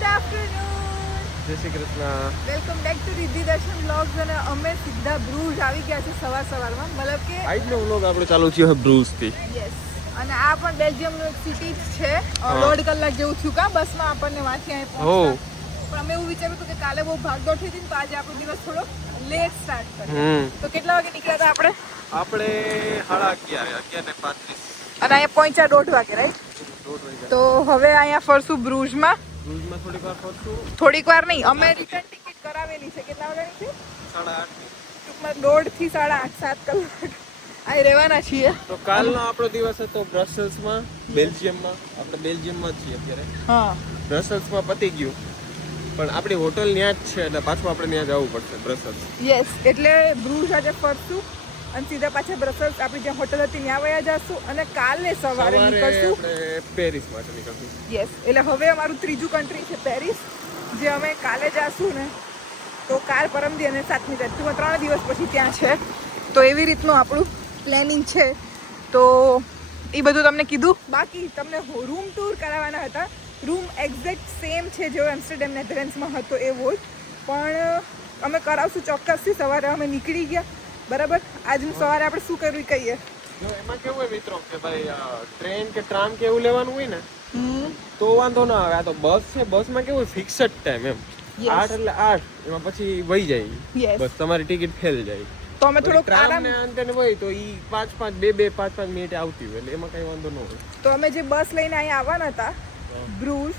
Good afternoon. Jai Shri Krishna. Welcome back to Riddhi Darshan vlogs. અને અમે સીધા બ્રુજ આવી ગયા છે સવારમાં. મતલબ કે આજનો વ્લોગ આપણે ચાલુ થયો છે બ્રુજથી. યસ. અને આ પણ બેલ્જિયમનું એક સિટી જ છે. 1.5 કલાક જેવું થયું કા બસમાં આપણને વાંચી અહીં પહોંચતા. પણ અમે એવું વિચાર્યું હતું કે કાલે બહુ ભાગદોડ થઈ હતી ને તો આજે આપણો દિવસ થોડો લેટ સ્ટાર્ટ કરીએ. તો કેટલા વાગે નીકળ્યા હતા આપણે? 11:30 અને અહીંયા પહોંચ્યા 1:30 વાગે, રાઈટ? તો હવે અહીંયા ફરશું બ્રુજમાં. થોડીક વાર ફરશું. થોડીક વાર નહીં, અમે રિટર્ન ટિકિટ કરાવેલી છે. કેટલા વાગ્યાની છે? 8:30. ટૂંકમાં 1:30 થી 8:30 7 કલાક અહીં રહેવાના છીએ. તો કાલનો આપણો દિવસ હતો બ્રસેલ્સમાં, બેલ્જિયમમાં. આપણે બેલ્જિયમમાં જ છીએ અત્યારે. હા, બ્રસેલ્સમાં પતી ગયું, પણ આપણી હોટલ ત્યાં જ છે એટલે પાછું આપણે ત્યાં જવું પડશે બ્રસેલ્સ. યસ. એટલે બ્રુજ આજે ફરશું અને સીધા પાછા બ્રસેલ્સ આપણી જ્યાં હોટલ હતી ત્યાં વયા જશું અને કાલે સવારે નીકળશું આપણે પેરિસ માટે નીકળશું. યસ. એટલે હવે અમારું ત્રીજું કન્ટ્રી છે પેરિસ, જે અમે કાલે જશું ને તો કાલ પરમદી અને 7મી તારીખ 3 દિવસ પછી ત્યાં છે. તો એવી રીતનું આપણું પ્લાનિંગ છે. તો એ બધું તમને કીધું. બાકી તમને રૂમ ટૂર કરાવવાના હતા. રૂમ એક્ઝેક્ટ સેમ છે જેવો એમ્સ્ટરડેમ નેધરલેન્ડ્સમાં હતો એવો જ, પણ અમે કરાવશું ચોક્કસથી. સવારે અમે નીકળી ગયા, બરાબર. આજનું સવારે આપણે શું કરવું કહીએ. એમાં કેવું હોય મિત્રો કે ભાઈ ટ્રેન કે ટ્રામ કે એવું લેવાનું હોય ને તો વાંધો ના આવે. આ તો બસ છે, બસમાં કેવું ફિક્સડ ટાઈમ એમ 8 એટલે 8, એમાં પછી વહી જાય બસ, તમારી ટિકિટ ફેલ જાય. તો અમે થોડોક આરામ ને અંતે હોય તો ઈ 5-5 મિનિટે આવતી હોય એટલે એમાં કઈ વાંધો ન હોય. તો અમે જે બસ લઈને અહીંયા આવવાના હતા બ્રુજ,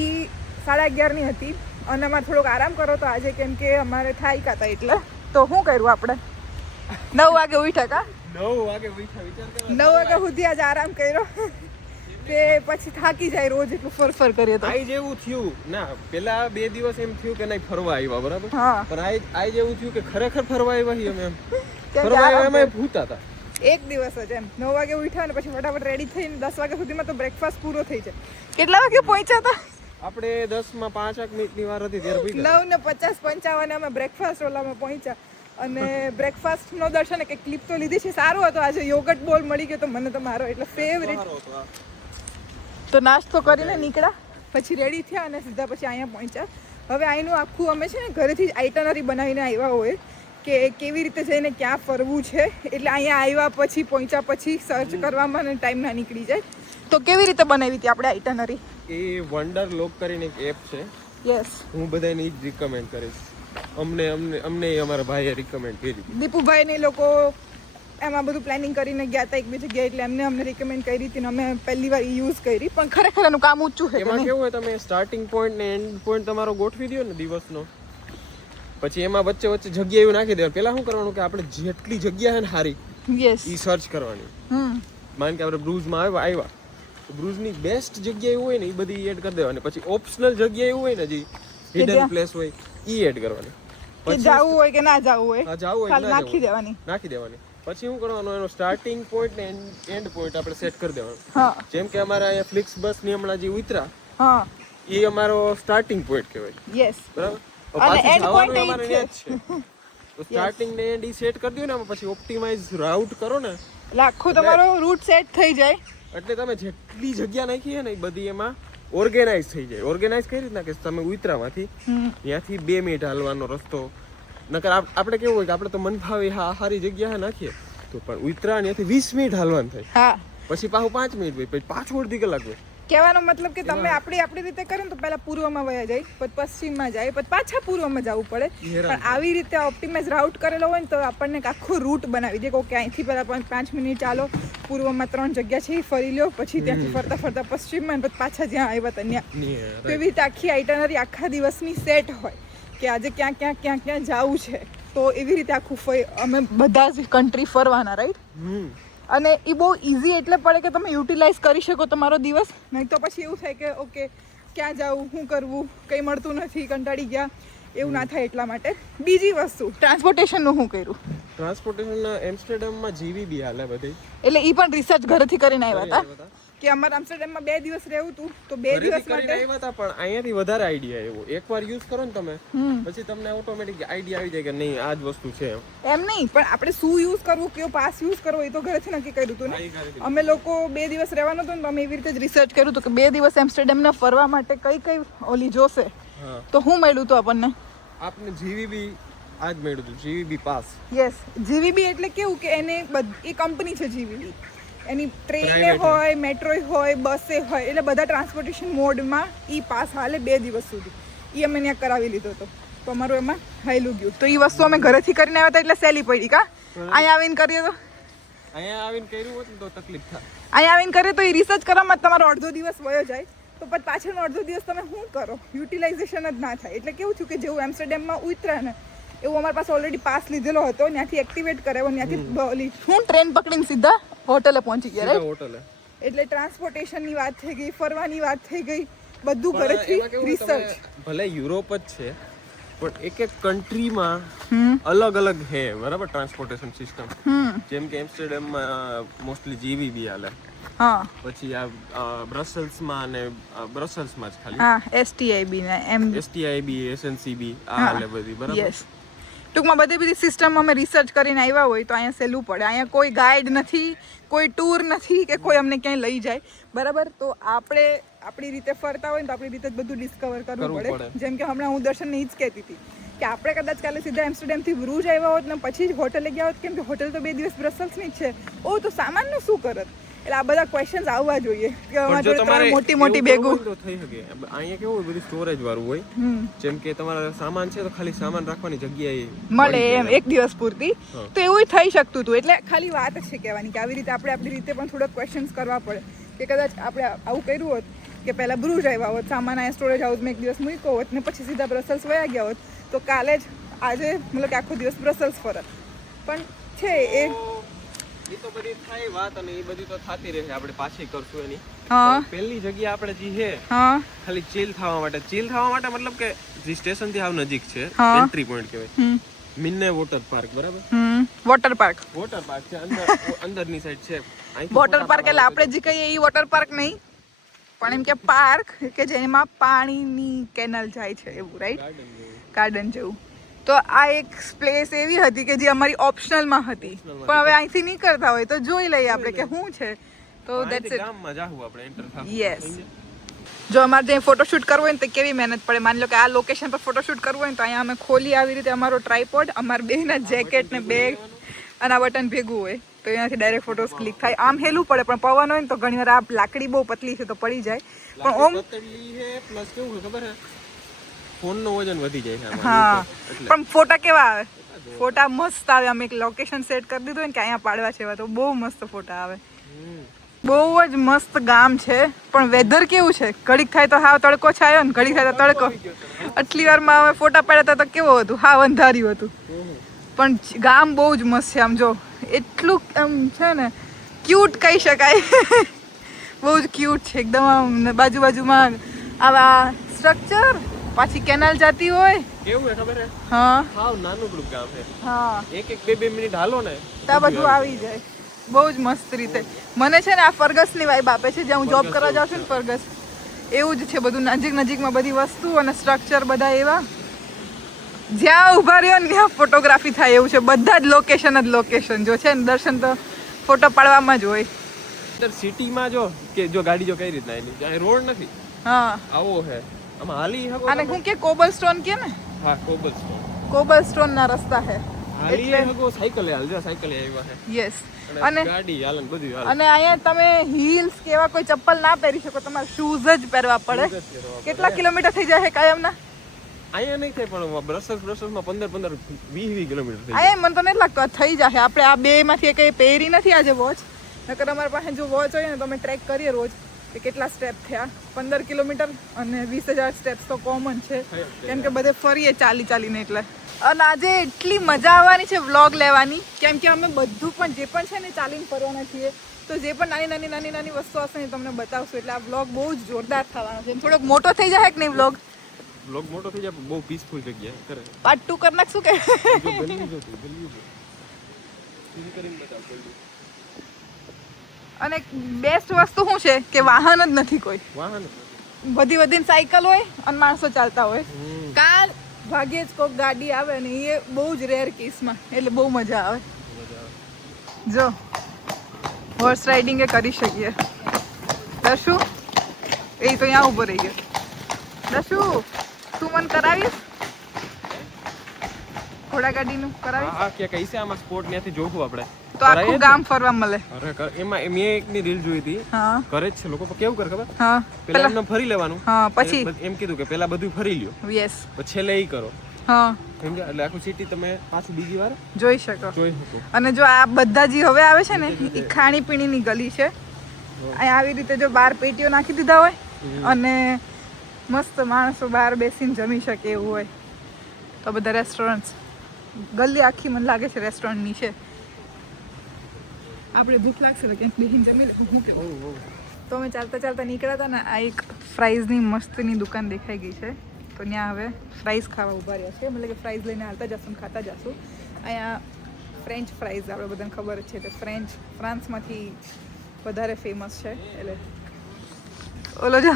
ઈ 11:30 ની હતી અને અમારે થોડોક આરામ કરો તો આજે, કેમ કે અમારે થાક્યા હતા. એટલે તો શું કર્યું આપણે 9 વાગે ઉઠ્યા કા? 9 વાગે ઉઠ્યા. વિચાર કરો 9 વાગ્યા સુધી આજે આરામ કર્યો કે પછી થાકી જાય રોજ એટલું ફરફર કરીએ તો. આઈ જેવું થયું ના, પેલા 2 દિવસ એમ થયું કે નહીં ફરવા આવ્યા, બરાબર. હા. પણ આઈ જેવું થયું કે ખરેખર ફરવા આવ્યા અમે એમ. કે ફરવા આવ્યા અમે ભૂતા હતા. એક દિવસ જ એમ 9 વાગે ઉઠ્યા ને પછી ફટાફટ રેડી થઈને 10 વાગ્યા સુધીમાં તો બ્રેકફાસ્ટ પૂરો થઈ જાય. કેટલા વાગે પહોંચ્યા હતા આપણે? 10 માં 5 મિનિટની વાર હતી ત્યારે પહોંચ્યા. 9:50-55 અમે બ્રેકફાસ્ટ ઓલામાં પહોંચ્યા. અને બ્રેકફાસ્ટનો દર્શન એક ક્લિપ તો લીધી છે. સારું હતો. આજે યોગર્ટ બોલ મળી ગયો તો મને તો મારો એટલે ફેવરેટ. તો નાસ્તો કરીને નીકળ્યા, પછી રેડી થયા અને સીધા પછી અહીંયા પહોંચ્યા. હવે અહીંનું આખું અમે છે ને ઘરેથી જ આઇટનરી બનાવીને આવ્યા હોય કે કેવી રીતે જઈને ક્યાં ફરવું છે. એટલે અહીંયા આવ્યા પછી પહોંચ્યા પછી સર્ચ કરવામાં ટાઈમ ના નીકળી જાય. તો કેવી રીતે બનાવી હતી આપણે આઇટનરી? એ વન્ડર લોક કરીને એક એપ છે. યસ. હું બધાને ઈ જ રિકમેન્ડ કરીશ. અમને અમારા ભાઈએ રિકમેન્ડ કરી. દીપુભાઈ ને લોકો એમાં બધું પ્લાનિંગ કરીને ગયા હતા એક બે જગ્યાએ, એટલે અમને રિકમેન્ડ કરી હતી ને અમે પહેલી વાર યુઝ કરી. પણ ખરેખર એનું કામ ઊંચું છે. એમાં કેવું હોય, તમે સ્ટાર્ટિંગ પોઈન્ટ ને એન્ડ પોઈન્ટ તમારો ગોઠવી દો ને દિવસનો, પછી એમાં વચ્ચે જગ્યા એવું નાખી દેવાનું. પેલા શું કરવાનું કે આપણે જેટલી જગ્યા છે ને સારી યસ ઈ સર્ચ કરવાની. માન કે આપણે બ્રુઝમાં આવ્યા તો બ્રુઝની બેસ્ટ જગ્યા એવું હોય ને એ બધી એડ કરી દેવાની. પછી ઓપ્શનલ જગ્યા એવું હોય ને જે હિડન પ્લેસ હોય ઈ એડ કરવાની. પછી જાવું હોય કે ના જાવું હોય, જાવું હોય નાખી દેવાની. પછી શું કરવાનું, એનો સ્ટાર્ટિંગ પોઈન્ટ ને એન્ડ પોઈન્ટ આપણે સેટ કરી દેવાનું. હા. જેમ કે અમારા અહીંયા ફ્લિક્સ બસ ની હમણાં જે ઉતરા, હા, એ અમારો સ્ટાર્ટિંગ પોઈન્ટ કહેવાય. યસ. બરાબર. અને એન્ડ પોઈન્ટ અમારે ત્યાં જ છે. તો સ્ટાર્ટિંગ ને એન્ડ ઈ સેટ કરી દો ને, પછી ઓપ્ટિમાઇઝ રાઉટ કરો ને, લાખો તમારો રૂટ સેટ થઈ જાય. એટલે તમે જેટલી જગ્યા નાખી છે ને એ બધી એમાં ઓર્ગેનાઇઝ થઈ જાય. ઓર્ગેનાઇઝ કઈ રીતના કે તમે ઉતરામાંથી ત્યાંથી 2 મિનિટ હાલવાનો રસ્તો. નકર આપણે કેવું હોય કે આપણે તો મન ફાવે હા સારી જગ્યા નાખીએ તો, પણ ઉતરા ત્યાંથી 20 મિનિટ હાલવાનું થાય. હા. પછી પાછું 5 મિનિટ હોય, પછી પાછું અડધી કલાક હોય. કહેવાનો મતલબ કે તમે આપણી રીતે કરો ને તો પહેલા પૂર્વમાં વયા જાય, પછી પશ્ચિમમાં જાય, પછી પાછા પૂર્વમાં જવું પડે. પણ આવી રીતે ઓપ્ટિમાઇઝ રાઉટ કરેલો હોય ને તો આપણને આખો રૂટ બનાવી દે કે અહીંથી પહેલા 5 મિનિટ ચાલો, પૂર્વમાં 3 જગ્યા છે એ ફરી લો, પછી ત્યાંથી ફરતા ફરતા પશ્ચિમમાં, પછી પાછા જ્યાં આવ્યા ત્યાં. તો એવી રીતે આખી આઇટનરી આખા દિવસની સેટ હોય કે આજે ક્યાં જવું છે. તો એવી રીતે આખું અમે બધા જ કન્ટ્રી ફરવાના, રાઈટ? અને એ બહુ ઇઝી એટલે પડે કે તમે યુટિલાઇઝ કરી શકો તમારો દિવસ. નહીં તો પછી એવું થાય કે ઓકે ક્યાં જવું, શું કરવું, કંઈ મળતું નથી, કંટાળી ગયા, એવું ના થાય. એટલા માટે બીજી વસ્તુ ટ્રાન્સપોર્ટેશનનું શું કર્યું? ટ્રાન્સપોર્ટેશન એમ્સ્ટરડેમમાં જીવીબી હાલે બધી, એટલે એ પણ રિસર્ચ ઘરેથી કરીને આવ્યા હતા. કે અમારે આમ્સ્ટરડેમમાં 2 દિવસ રહેવું હતું તો 2 દિવસ માટે આવ્યા હતા, પણ અહીંયાથી વધારે આઈડિયા આવ્યો. એકવાર યુઝ કરો ને તમે પછી તમને ઓટોમેટિક આઈડિયા આવી જાય કે નહીં આ જ વસ્તુ છે એમ નહીં, પણ આપણે શું યુઝ કરવું, કયો પાસ યુઝ કરવો એ તો ઘરેથી નક્કી કર્યું હતું ને. અમે લોકો 2 દિવસ રહેવાનું હતું ને તો અમે એવી રીતે જ રિસર્ચ કર્યું હતું કે 2 દિવસ એમ્સ્ટરડેમને ફરવા માટે કઈ કઈ ઓલી જોશે. તો હું મળ્યું હતું આપણને? આપને જીવીબી આજ મળ્યું હતું, જીવીબી પાસ. યસ, જીવીબી એટલે કેવું કે એને એ કંપની છે જીવીબી. એની ટ્રેને હોય, મેટ્રો હોય, બસે હોય, એટલે બધા ટ્રાન્સપોર્ટેશન મોડમાં ઈ પાસ હાલે 2 દિવસ સુધી. એ અમે ત્યાં કરાવી લીધો હતો તો અમારું એમાં હાઈલું ગયું. તો એ વસ્તુ અમે ઘરેથી કરીને આવ્યા હતા એટલે સહેલી પડી. કા અહીંયા આવીને કરીએ તો અહીંયા આવીને કર્યું હોત ને તો તકલીફ થાય. અહીંયા આવીને કરીએ તો એ રિસર્ચ કરવામાં તમારો અડધો દિવસ વયો જાય, તો પછી પાછળનો અડધો દિવસ તમે શું કરો, યુટિલાઇઝેશન જ ના થાય. એટલે કેવું થયું કે જેવું એમ્સ્ટરડેમમાં ઉતર્યા ને એવું અમારી પાસે ઓલરેડી પાસ લીધેલો હતો, ત્યાંથી એક્ટિવેટ કરાવ્યો, ત્યાંથી ઓલી હું ટ્રેન પકડીને સીધા હોટલે પહોંચી ગયા. હોટલે એટલે ટ્રાન્સપોર્ટેશનની વાત થઈ ગઈ, ફરવાની વાત થઈ ગઈ, બધું ઘરેથી રિસર્ચ. ભલે યુરોપ જ છે પણ એક એક કન્ટ્રીમાં અલગ અલગ છે બરાબર ટ્રાન્સપોર્ટેશન સિસ્ટમ. જેમ કે એમ્સ્ટરડેમમાં મોસ્ટલી જીવીબી હાલે, હા, પછી આ બ્રસેલ્સમાં અને બ્રસેલ્સમાં જ ખાલી હા એસટીઆઈબી ને એસટીઆઈબી એસએનસીબી આ હાલે બધી બરાબર. યસ, ટૂંકમાં બધી સિસ્ટમ અમે રિસર્ચ કરીને આવ્યા હોય તો અહીંયા સહેલું પડે. અહીંયા કોઈ ગાઈડ નથી, કોઈ ટૂર નથી કે કોઈ અમને ક્યાંય લઈ જાય બરાબર. તો આપણે આપણી રીતે ફરતા હોય ને તો આપણી રીતે જ બધું ડિસ્કવર કરવું પડે. જેમ કે હમણાં હું દર્શનને ઈ જ કહેતી હતી કે આપણે કદાચ કાલે સીધા એમ્સ્ટરડેમથી બ્રુજ આવ્યા હોત ને પછી જ હોટલે ગયા હોત, કેમ કે હોટલ તો 2 દિવસ બ્રસેલ્સની જ છે. ઓ તો સામાનનું શું કરત? એટલે આ બધા ક્વેશ્ચન્સ આવવા જોઈએ કે અમારે જોડે મોટી બેગો તો થઈ શકે. અહીંયા કેવું બધું સ્ટોરેજ વાળું હોય, જેમ કે તમારા સામાન છે તો ખાલી સામાન રાખવાની જગ્યાએ મળે એમ 1 દિવસ પૂરતી. તો એવું થઈ શકતું હતું. એટલે ખાલી વાત જ છે કહેવાની કે આવી રીતે આપણે આપણી રીતે પણ થોડા ક્વેશ્ચન્સ કરવા પડે કે કદાચ આપણે આવું કર્યું હોત કે પહેલા બ્રુજ આવ્યા હોત, સામાન અહીંયા સ્ટોરેજ હાઉસમાં 1 દિવસ મૂક્યો હોત ને પછી સીધા બ્રસેલ્સ વયા ગયા હોત તો કાલે જ આજે મતલબ કે આખો દિવસ બ્રસેલ્સ ફરત. પણ છે એ તો બધી થાય વાત અને એ બધી તો થતી રહે, આપણે પાછી કરશું એની. હા, પહેલી જગ્યા આપણે જે છે હા, ખાલી ચીલ થવા માટે. ચીલ થવા માટે મતલબ કે જે સ્ટેશન થી હાવ નજીક છે, એન્ટ્રી પોઈન્ટ કહેવાય, મિન્ને વોટર પાર્ક બરાબર. વોટર પાર્ક છે અંદરની સાઈડ છે. વોટર પાર્ક એટલે આપણે જે કહીએ એ વોટર પાર્ક નહીં, પણ એમ કે પાર્ક કે જેમાં પાણીની કેનલ જાય છે એવું, રાઈટ? ગાર્ડન જેવું. તો આ એક પ્લેસ એવી હતી કે જે અમારી ઓપ્શનલમાં હતી, પણ હવે અહીંથી નીકળતા હોય તો જોઈ લઈએ આપણે કે શું છે. તો ધેટ્સ ઇટ. ગામમાં જાવું આપણે એન્ટર થાવ. યસ, જો અમારે ત્યાં ફોટોશૂટ કરવું હોય ને તો કેવી મહેનત પડે. માની લો કે આ લોકેશન પર ફોટોશૂટ કરવું હોય ને તો અહીંયા અમે ખોલી આવી રીતે અમારો ટ્રાયપોડ, અમારા બેના જેકેટ ને બેગ અને આ બટન ભેગું હોય તો એનાથી ડાયરેક્ટ ફોટોસ ક્લિક થાય. આમ હેલું પડે પણ પવન હોય ને તો ઘણી વાર આ લાકડી બહુ પતલી છે તો પડી જાય. પણ ઓમ પતલી છે પ્લસ કેવું ખબર છે, ફોનનું વજન વધી જાય છે. હા, પણ ફોટા કેવા આવે? ફોટા મસ્ત આવે. અમે એક લોકેશન સેટ કરી દીધું ને કે અહીંયા પાડવા છે તો બહુ મસ્ત ફોટા આવે. બહુ જ મસ્ત ગામ છે. પણ વેધર કેવું છે, ઘડીક થાય તો હાવ તડકો છાયો ને ઘડીક થાય તો તડકો. આટલી વારમાં અમે ફોટા પાડ્યા હતા તો કેવું હતું, હાવ અંધાર્યું હતું. પણ ગામ બહુ જ મસ્ત છે. આમ જો એટલું આમ છે ને ક્યુટ કહી શકાય. બહુ જ ક્યુટ છે એકદમ. આમ બાજુમાં આવા સ્ટ્રક્ચર, પાછી કેનાલ જાતી હોય. કેવું છે ખબર છે? હા, હાવ નાનું ગામ છે. હા, એક 2 મિનિટ હાલો ને ત્યાં બધું આવી જાય. બહુ જ મસ્ત રીતે. મને છે ને આ ફર્ગસની વાઇબ આપે છે. જ્યાં હું જોબ કરવા જાઉં છું ને ફર્ગસ, એવું જ છે બધું. નજીકમાં બધી વસ્તુ અને સ્ટ્રક્ચર બધા એવા. જ્યાં ઊભા રહ્યો ને ત્યાં ફોટોગ્રાફી થાય એવું છે. બધા જ લોકેશન જો છે ને દર્શન તો ફોટો પાડવામાં જ હોય. અંદર સિટીમાં જો ગાડી જો કઈ રીતના એની ત્યાં રોડ નથી. હા, આવો છે. આમાં હાલી હકો. અને હું કે કોબલસ્ટોન કે ને? હા, કોબલસ્ટોન ના રસ્તા છે. હાલી હકો, સાયકલે હાલજો, સાયકલે આવ્યા છે. યસ, અને ગાડી હાલે ને બધું હાલે. અને અહીંયા તમે હીલ્સ કે એવા કોઈ ચપ્પલ ના પહેરી શકો, તમારે શૂઝ જ પહેરવા પડે. કેટલા કિલોમીટર થઈ જાય કાયમના? અહીંયા નહીં થાય પણ બ્રસેલ્સમાં 15-20 કિલોમીટર થઈ જાય. અહીંયા મને તો નથી લાગતું આ થઈ જાય. આપણે આ બે માંથી કઈ પહેરી નથી આજે વોચ. નકર અમારી પાસે જો વોચ હોય ને તો અમે ટ્રેક કરીએ રોજ કે કેટલા સ્ટેપ થયા. 15 કિલોમીટર અને 20,000 સ્ટેપ્સ તો કોમન છે, કેમ કે બધે ફરીએ ચાલીને. એટલે અને આજે એટલી મજા આવવાની છે વ્લોગ લેવાની, કેમ કે અમે બધું પણ જે પણ છે ને ચાલીને ફરવાના છીએ. તો જે પણ નાની વસ્તુ હશે ને તમને બતાવશું. એટલે આ વ્લોગ બહુ જ જોરદાર થવાનો છે. થોડોક મોટો થઈ જાય કે નહીં વ્લોગ? વ્લોગ મોટો થઈ જાય, બહુ પીસફુલ જગ્યા કરે. પાર્ટ 2 કરી નાખશું કે? અને બેસ્ટ વસ્તુ શું છે કે વાહન જ નથી કોઈ, વાહન બધી સાયકલ હોય અને માણસો ચાલતા હોય. કાલ ભાગ્યે જ કોઈક ગાડી આવે ને એ બહુ જ રેર કેસમાં, એટલે બહુ મજા આવે. જો હોર્સ રાઇડિંગ એ કરી શકીએ. દર્શુ એ તો અહીંયા ઊભો રહી ગયો. દર્શુ તું મને કરાવીશ ઘોડાગાડીનું? કરાવીશ? હા કે કઈ છે આમાં સ્પોર્ટ ત્યાંથી જોવું આપણે તો આખું ગામ ફરવા મળે. અરે એમાં મેં એકની રીલ જોઈ હતી. હા કરે જ છે લોકો, કેવું કરે ખબર? હા પેલા એમને ફરી લેવાનું. હા પછી એમ કીધું કે પેલા બધું ફરી લ્યો, યસ પછી છેલ્લે ઈ કરો. હા સમજ્યા? એટલે આખું સિટી તમે પાછું બીજી વાર જોઈ શકો. જોઈ શકો. અને જો આ બધા જે હવે આવે છે ને એ ખાણીપીણીની ગલી છે. અહીંયા આવી રીતે જો બહાર પેટીઓ નાખી દીધા હોય અને મસ્ત માણસો બહાર બેસીને જમી શકે એવું હોય. તો બધા રેસ્ટોરન્ટ્સ, ગલી આખી મને લાગે છે રેસ્ટોરન્ટની છે. આપણે ભૂખ લાગશે તો ક્યાંક બેસીને જમી લઉં. તો અમે ચાલતા ચાલતા નીકળ્યા હતા ને, આ એક ફ્રાઈઝની મસ્તની દુકાન દેખાઈ ગઈ છે. તો ત્યાં હવે ફ્રાઈઝ ખાવા ઉભા રહ્યા છે. મતલબ કે ફ્રાઈઝ લઈને હાલતા જશું ને ખાતા જશું. અહીંયા ફ્રેન્ચ ફ્રાઈઝ આપણે બધાને ખબર જ છે કે ફ્રાન્સમાંથી વધારે ફેમસ છે. એટલે ઓલો જો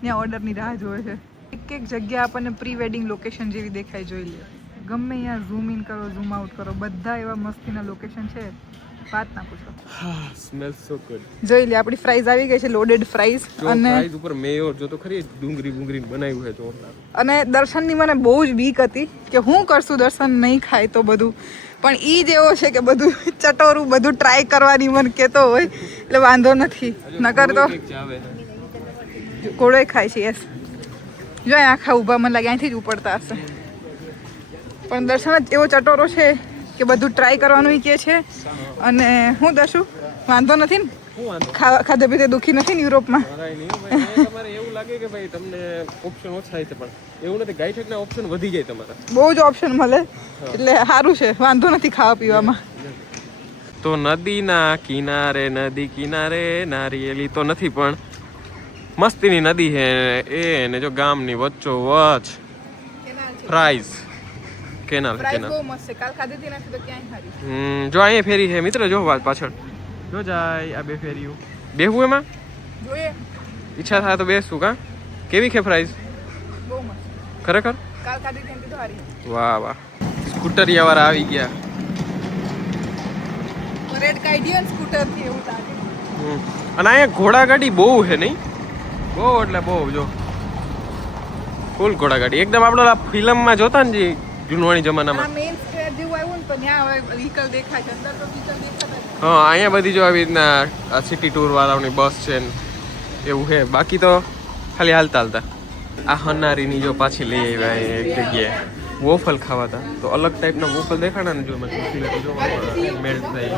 ત્યાં ઓર્ડરની રાહ જોવે છે. એક એક જગ્યા આપણને પ્રી વેડિંગ લોકેશન જેવી દેખાય, જોઈ લે. ગમે અહીંયા ઝૂમ ઇન કરો, ઝૂમ આઉટ કરો, બધા એવા મસ્તીના લોકેશન છે, વાત ના પૂછો. હા, સ્મેલ સો ગુડ. જોઈ લે આપણી ફ્રાઈઝ આવી ગઈ છે, લોડેડ ફ્રાઈઝ. અને ફ્રાઈઝ ઉપર મેયો જો તો ખરી ડુંગળી બનાવ્યું છે જોરદાર. અને દર્શનની મને બહુ જ બીક હતી કે હું કરશું દર્શન નહીં ખાય તો બધું, પણ ઈ જ એવો છે કે બધું ચટોરું બધું ટ્રાય કરવાની મને કહેતો હોય એટલે વાંધો નથી. નકર તો ઘોડો ખાય છે. યસ જો આખા ઊભા મને લાગે અહીંથી જ ઉપડતા હશે, પણ દર્શન જ એવો ચટોરો છે કે બધું ટ્રાય કરવાનું કહે છે. અને હું દર્શું વાંધો નથી ને, ખાધે પીધે દુઃખી નથી ને યુરોપમાં. તમારે એવું લાગે કે ભાઈ તમને ઓપ્શન ઓછા છે, પણ એવું નથી. ગાઈઠકના ઓપ્શન વધી જાય તમારા, બહુ જ ઓપ્શન મળે એટલે સારું છે, વાંધો નથી ખાવા પીવામાં. તો નદીના કિનારે, નદી કિનારે નારિયેલી તો નથી, પણ મસ્તીની નદી છે એ. ને જો ગામની વચ્ચો વચ ફ્રાઈઝ કેનાલ બહુ મસ્ત છે. કાલ ખાધી હતી નથી તો ક્યાંય ખાધી. જો અહીંયા ફેરી છે મિત્ર, જો પાછળ જો જાય આ બે ફેરીઓ. બેહવું એમાં જોઈએ, ઈચ્છા થાય તો બેસવું. કા કેવી છે ફ્રાઈઝ? બહુ મસ્ત ખરેખર. કાલ ખાધી હતી તો સારી. વાહ વાહ, સ્કૂટરિયા વાળા આવી ગયા. રેડ કાઢ્યો સ્કૂટર થી એવું લાગે. અને અહીંયા ઘોડાગાડી બહુ છે નહીં? બહુ એટલે બહુ. જો ફૂલ ઘોડાગાડી એકદમ આપણે ફિલ્મમાં જોતા ને જે જૂનવાણી જમાનામાં. મેઇન સ્ક્વેર જેવું આવ્યું ને તો ત્યાં હવે વ્હીકલ દેખાય છે, અંદર તો વ્હીકલ દેખાતા જ. હા, અહીંયા બધી જો આવી રીતના સિટી ટૂર વાળાની બસ છે ને એવું છે. બાકી તો ખાલી હાલતા હાલતા. આ હનારીની જો પાછી લઈ આવ્યા એક જગ્યાએ વોફલ ખાવાતા, તો અલગ ટાઈપના વોફલ દેખાડા ને જો મેલ્ટ થઈ.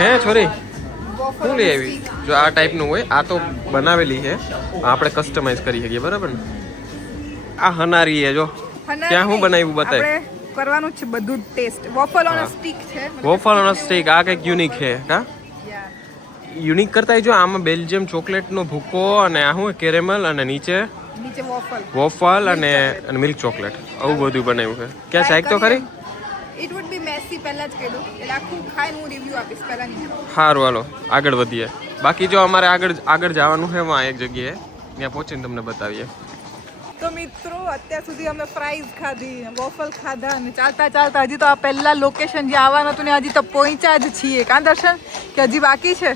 હે છોરી શું લઈ આવી? જો આ ટાઈપનું હોય, આ તો બનાવેલી છે, આપણે કસ્ટમાઇઝ કરી શકીએ, બરાબર ને? આ હનારી છે જો, ત્યાં હું બનાવ્યું બતાય. આપણે કરવાનું છે બધું ટેસ્ટ. વોફલ ઓન સ્ટિક છે, વોફલ ઓન સ્ટિક. આ કંઈક યુનિક છે. હા, યુનિક કરતા જો આમાં બેલ્જિયમ ચોકલેટનો ભૂકો અને આ શું કેરેમલ અને નીચે વોફલ અને મિલ્ક ચોકલેટ, આવું બધું બનાવ્યું છે. ક્યાં ચાઈક તો ખરી? ઇટ વુડ બી મેસી, પહેલા જ કીધું એટલે આખું ખાઈને હું રિવ્યુ આપીશ પહેલા નહીં. સારું, હાલો આગળ વધીએ. બાકી જો અમારે આગળ જવાનું છે વાં એક જગ્યાએ, ત્યાં પહોંચીને તમને બતાવીએ. તો મિત્રો અત્યાર સુધી અમે ફ્રાઈઝ ખાધી, વોફલ ખાધા અને ચાલતા ચાલતા હજી તો આ પહેલા લોકેશન જે આવવાનું હતું ને હજી તો પહોંચ્યા જ છીએ. કાં દર્શન કે હજી બાકી છે?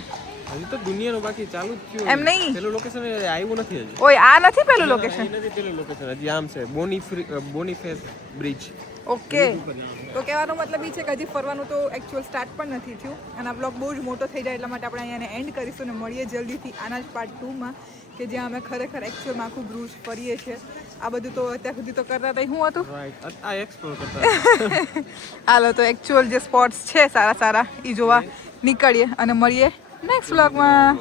હજી તો દુનિયાનું બાકી ચાલુ જ થયું. એમ નહીં, પેલું લોકેશન આવ્યું નથી હજી. ઓય આ નથી પેલું લોકેશન? નથી પેલું લોકેશન, હજી આમ છે બોનીફેસ બ્રિજ. ઓકે, તો કહેવાનો મતલબ એ છે કે હજી ફરવાનું તો એકચ્યુઅલ સ્ટાર્ટ પણ નથી થયું અને આ બ્લોગ બહુ જ મોટો થઈ જાય એટલા માટે આપણે અહીંયા એન્ડ કરીશું ને મળીએ જલ્દીથી આના જ પાર્ટ 2માં કે જ્યાં અમે ખરેખર એકચ્યુઅલમાં આખું બ્રુજ ફરીએ છીએ. આ બધું તો અત્યાર સુધી તો કરતા હતા, શું હતું? આ એક્સપ્લોર કરતા. હાલો તો એકચ્યુઅલ જે સ્પોટ્સ છે સારા સારા એ જોવા નીકળીએ અને મળીએ નેક્સ્ટ વ્લોગમાં.